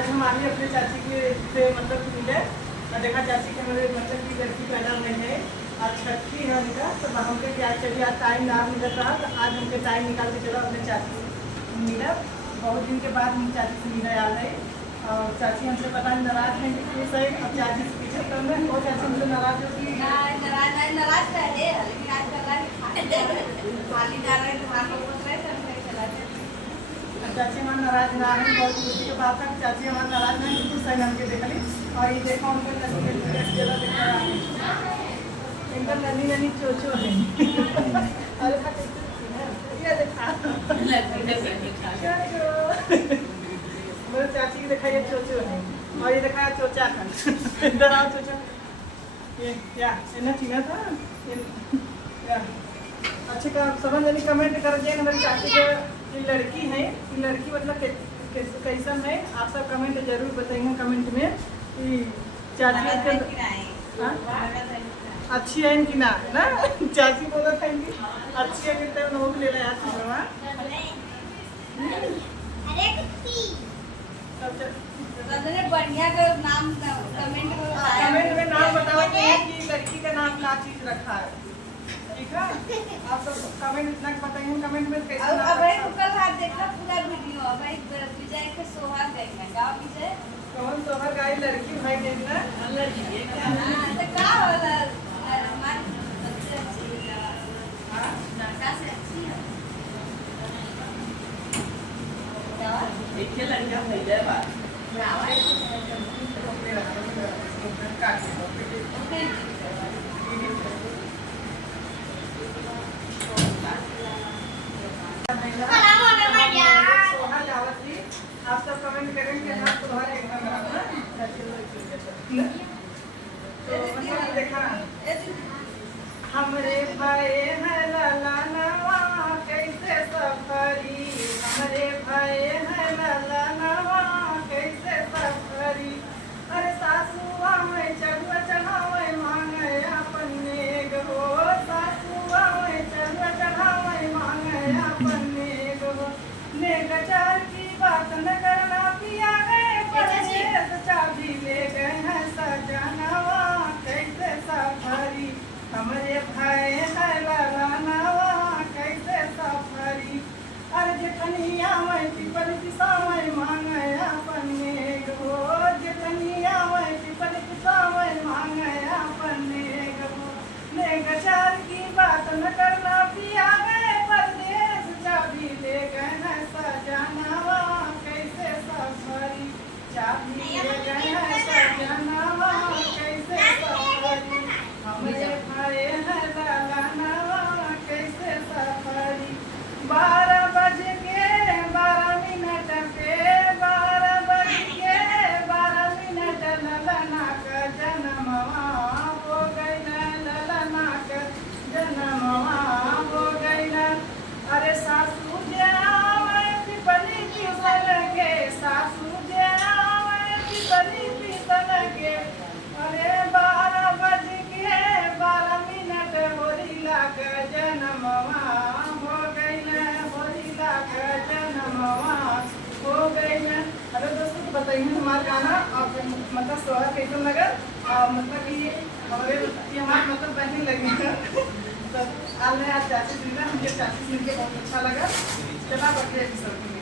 आज हम आए अपने चाची के से मतलब मिले और देखा चाची के हमारे मतलब की लड़की पैदा हुई है। आज छठी है उनका, तो हमके क्या चलिए आज टाइम ना मिल रहा, तो आज हमके टाइम निकाल के चलो अपने चाची से मिला। बहुत दिन के बाद हम चाची से मिले आ रहे और चाची हमसे पता नहीं नाराज हैं कि किस है। अब चाची से पीछे कर रहे हैं, वो चाची हमसे नाराज होगी। नाराज रहे लेकिन आज खाली जा रहे चाची हमारा नाराज ना है, बहुत खुशी की बात है। चाची हमारा नाराज नहीं, बिल्कुल सही नाम के देखा और ये देखा उनको एकदम ननी ननी चोचो है। अरे ये देखा मेरे चाची की देखा ये चोचो है और ये देखा चोचा था। इधर आओ चोचा, ये क्या इन्हें चीना था क्या अच्छे का समझ नहीं। कमेंट कर दिए मेरी चाची के ये लड़की है, ये लड़की मतलब कैसन है, आप सब कमेंट जरूर बताएंगे कमेंट में कि चाची अच्छी है इनकी ना है ना। चाची बोला था इनकी अच्छी है कितने लोग ले रहे हैं बढ़िया का नाम कमेंट में नाम बताओ कि लड़की का नाम क्या चीज रखा है, ठीक है। आप सब कमेंट इतना बताइए कमेंट में कैसे नाम अब कल हाथ देखा पूरा वीडियो भाई विजय के सोहाग देखना गाँव विजय कौन सोहर गाय लड़की भाई देखना लड़की तो का होला हमारी सबसे अच्छी लड़का से अच्छी है एक के लड़का भई जाए बात आप सब कमेंट करेंगे ना तुम्हारे एकदम तो देखा हमरे भाई है लाला नवा कैसे सफरी, हमरे भाई है लाला नवा कैसे सफरी। अरे सासुआ में चढ़ुआ चढ़ावे मांगे अपन नेग हो, सासुआ में चढ़ुआ चढ़ावे मांगे अपन नेग हो। नेग चार की बात न करना पिया गए परदेस चाबी ले गए हैं सजनवा कैसे सफरी, हमरे भाई है लाला नवा कैसे सफरी। अरे जेठनिया में पिपल पिसावे मांगे अपन नेग हो, जेठनिया में पिपल पिसावे मांगे अपन नेग हो। नेग चार की बात न करना पिया गए परदेस चाबी ले गए हैं सजनवा कैसे सफरी, चाबी ले गए हैं सजनवा कैसे सफरी। हमरे भाई है लाला नवा कैसे सफरी। 12 बज के 12 मिनट पे 12 बज के 12 मिनट ललना का जन्मवा हो गई, ललना का जन्मवा हो गई। अरे सासू जावे पिपली पिसल के, सासू जावे पिपली पिसल के। अरे 12 बज के 12 मिनट होरीला का जन्मवा हो गई, होरीला का जन्मवा हो गई। अरे दोस्तों तो बताइए हमारा गाना आप मतलब सोहर कैसे लगा, मतलब कि हमारे मतलब बहन लगी। तो आज मैं आज चाची से मिला, मुझे चाची से मिलकर बहुत अच्छा लगा। चला बकरे एपिसोड में।